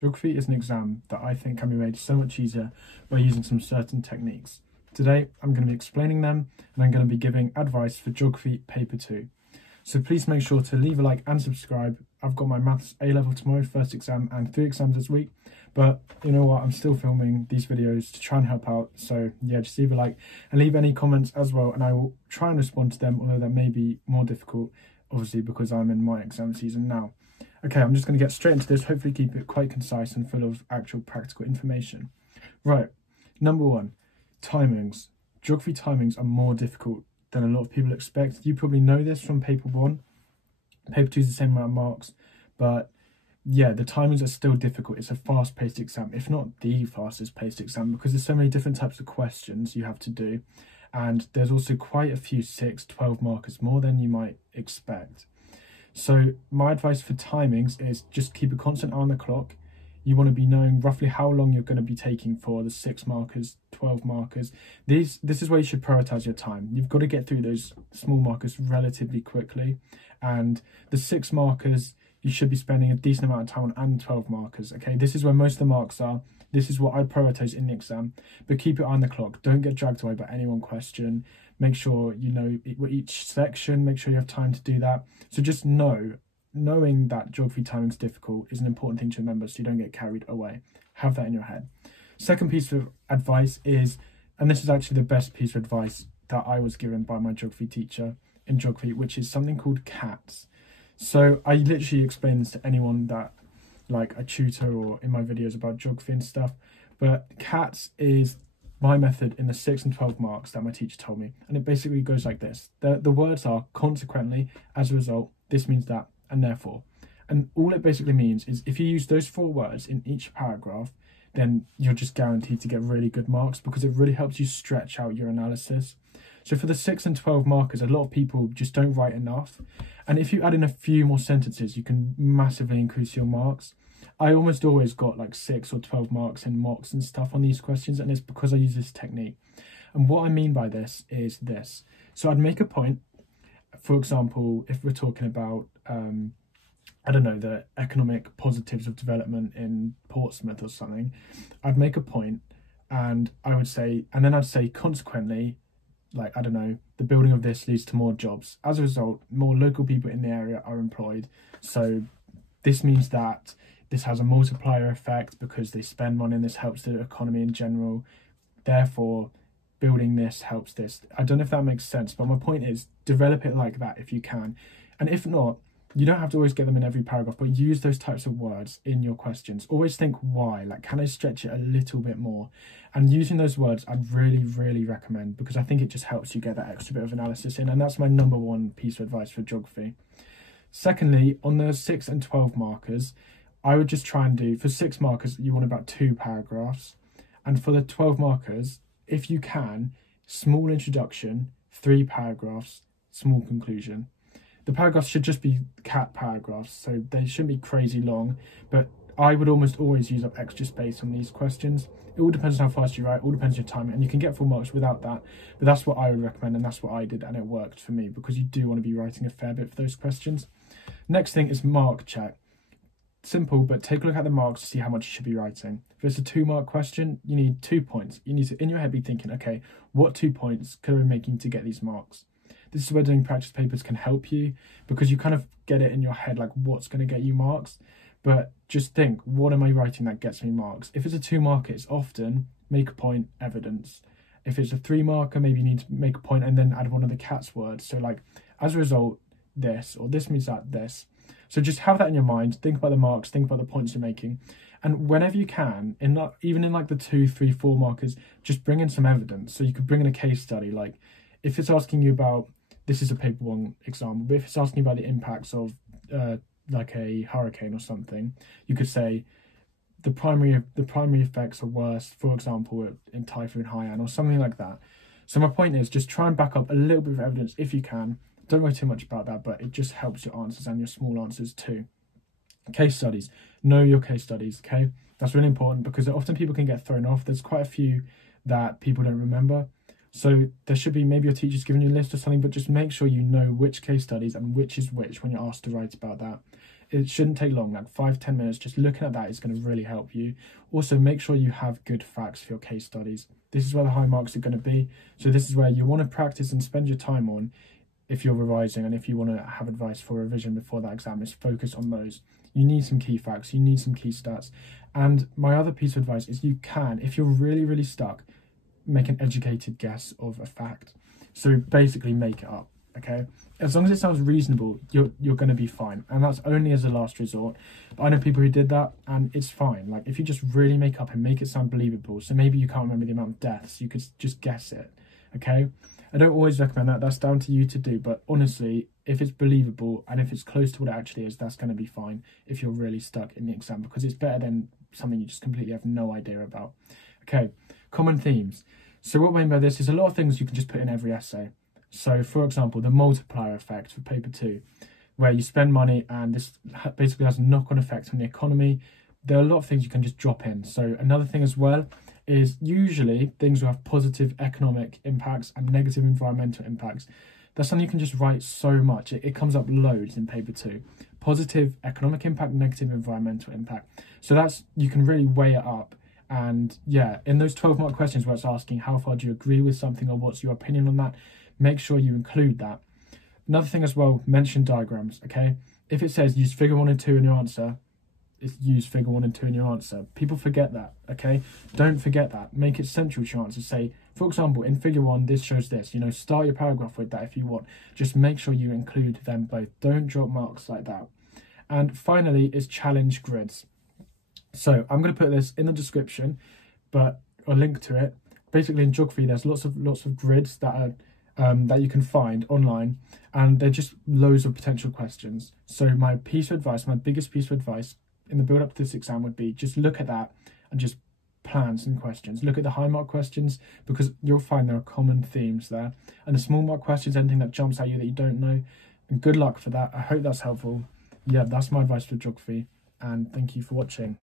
Geography is an exam that I think can be made so much easier by using some certain techniques. Today, I'm going to be explaining them and I'm going to be giving advice for Geography Paper 2. So please make sure to leave a like and subscribe. I've got my Maths A-level tomorrow, first exam, and 3 exams this week. But you know what, I'm still filming these videos to try and help out. So yeah, just leave a like and leave any comments as well, and I will try and respond to them, although that may be more difficult, obviously, because I'm in my exam season now. Okay, I'm just going to get straight into this, hopefully keep it quite concise and full of actual practical information. Right, number one, timings. Geography timings are more difficult than a lot of people expect. You probably know this from paper 1. Paper 2 is the same amount of marks, but yeah, the timings are still difficult. It's a fast-paced exam, if not the fastest-paced exam, because there's so many different types of questions you have to do, and there's also quite a few 6, 12 markers, more than you might expect. So my advice for timings is just keep a constant eye on the clock. You want to be knowing roughly how long you're going to be taking for the 6 markers, 12 markers. This is where you should prioritize your time. You've got to get through those small markers relatively quickly, and the 6 markers you should be spending a decent amount of time on, and 12 markers. Okay, this is where most of the marks are. This is what I prioritize in the exam, but keep it on the clock. Don't get dragged away by any one question. Make sure you know each section, make sure you have time to do that. So just knowing that geography timing is difficult is an important thing to remember, so you don't get carried away. Have that in your head. Second piece of advice is, and this is actually the best piece of advice that I was given by my geography teacher in geography, which is something called CATS. So I literally explain this to anyone that, like a tutor or in my videos about geography and stuff, but CATS is my method in the 6 and 12 marks that my teacher told me, and it basically goes like this. The words are consequently, as a result, this means that, and therefore. And all it basically means is if you use those 4 words in each paragraph, then you're just guaranteed to get really good marks, because it really helps you stretch out your analysis. So for the 6 and 12 markers, a lot of people just don't write enough. And if you add in a few more sentences, you can massively increase your marks. I almost always got like 6 or 12 marks in mocks and stuff on these questions, and it's because I use this technique. And what I mean by this is this. So I'd make a point, for example, if we're talking about, I don't know, the economic positives of development in Portsmouth or something, I'd make a point and I would say, and then I'd say consequently, like, I don't know, the building of this leads to more jobs. As a result, more local people in the area are employed. So this means that this has a multiplier effect because they spend money and this helps the economy in general. Therefore, building this helps this. I don't know if that makes sense, but my point is develop it like that if you can. And if not, you don't have to always get them in every paragraph, but use those types of words in your questions. Always think why, like, can I stretch it a little bit more? And using those words, I'd really, really recommend, because I think it just helps you get that extra bit of analysis in. And that's my number 1 piece of advice for geography. Secondly, on the 6 and 12 markers, I would just try and do, for 6 markers, you want about 2 paragraphs. And for the 12 markers, if you can, small introduction, 3 paragraphs, small conclusion. The paragraphs should just be cat paragraphs, so they shouldn't be crazy long, but I would almost always use up extra space on these questions. It all depends on how fast you write, all depends on your time, and you can get full marks without that, but that's what I would recommend, and that's what I did, and it worked for me, because you do want to be writing a fair bit for those questions. Next thing is mark check. Simple, but take a look at the marks to see how much you should be writing. If it's a 2-mark question, you need 2 points. You need to, in your head, be thinking, okay, what 2 points could I be making to get these marks? This is where doing practice papers can help you, because you kind of get it in your head, like what's going to get you marks. But just think, what am I writing that gets me marks? If it's a 2-marker, it's often make a point, evidence. If it's a 3-marker, maybe you need to make a point and then add one of the CATS words. So like, as a result, this, or this means that, this. So just have that in your mind, think about the marks, think about the points you're making. And whenever you can, even in like the 2, 3, 4 markers, just bring in some evidence. So you could bring in a case study, like if it's asking you about, this is a paper 1 example, but if it's asking about the impacts of like a hurricane or something, you could say the primary effects are worse, for example, in Typhoon Haiyan or something like that. So my point is just try and back up a little bit of evidence if you can. Don't worry too much about that, but it just helps your answers and your small answers too. Case studies. Know your case studies, okay? That's really important, because often people can get thrown off. There's quite a few that people don't remember. So there should be, maybe your teacher's giving you a list or something, but just make sure you know which case studies and which is which when you're asked to write about that. It shouldn't take long, like 5-10 minutes. Just looking at that is going to really help you. Also, make sure you have good facts for your case studies. This is where the high marks are going to be. So this is where you want to practice and spend your time on if you're revising, and if you want to have advice for revision before that exam, is focus on those. You need some key facts, you need some key stats. And my other piece of advice is, you can, if you're really, really stuck, make an educated guess of a fact. So basically make it up, okay? As long as it sounds reasonable, you're going to be fine. And that's only as a last resort. But I know people who did that, and it's fine. Like, if you just really make up and make it sound believable, so maybe you can't remember the amount of deaths, you could just guess it, okay? I don't always recommend that, that's down to you to do, but honestly, if it's believable and if it's close to what it actually is, that's going to be fine if you're really stuck in the exam, because it's better than something you just completely have no idea about. Okay, common themes. So what I mean by this is, a lot of things you can just put in every essay. So for example, the multiplier effect for paper 2, where you spend money and this basically has a knock-on effect on the economy. There are a lot of things you can just drop in. So another thing as well is, usually things will have positive economic impacts and negative environmental impacts. That's something you can just write so much. It comes up loads in paper 2. Positive economic impact, negative environmental impact. So that's, you can really weigh it up. And yeah, in those 12-mark questions where it's asking how far do you agree with something or what's your opinion on that, make sure you include that. Another thing as well, mention diagrams, okay? If it says use figure 1 and 2 in your answer, it's use figure 1 and 2 in your answer. People forget that, okay? Don't forget that. Make it central to your answer. Say, for example, in figure 1, this shows this. You know, start your paragraph with that if you want. Just make sure you include them both. Don't drop marks like that. And finally is challenge grids. So I'm going to put this in the description, but a link to it. Basically, in geography, there's lots of grids that are that you can find online, and they're just loads of potential questions. So my piece of advice, my biggest piece of advice in the build up to this exam would be, just look at that and just plan some questions. Look at the high mark questions, because you'll find there are common themes there, and the small mark questions, anything that jumps at you that you don't know. And good luck for that. I hope that's helpful. Yeah, that's my advice for geography, and thank you for watching.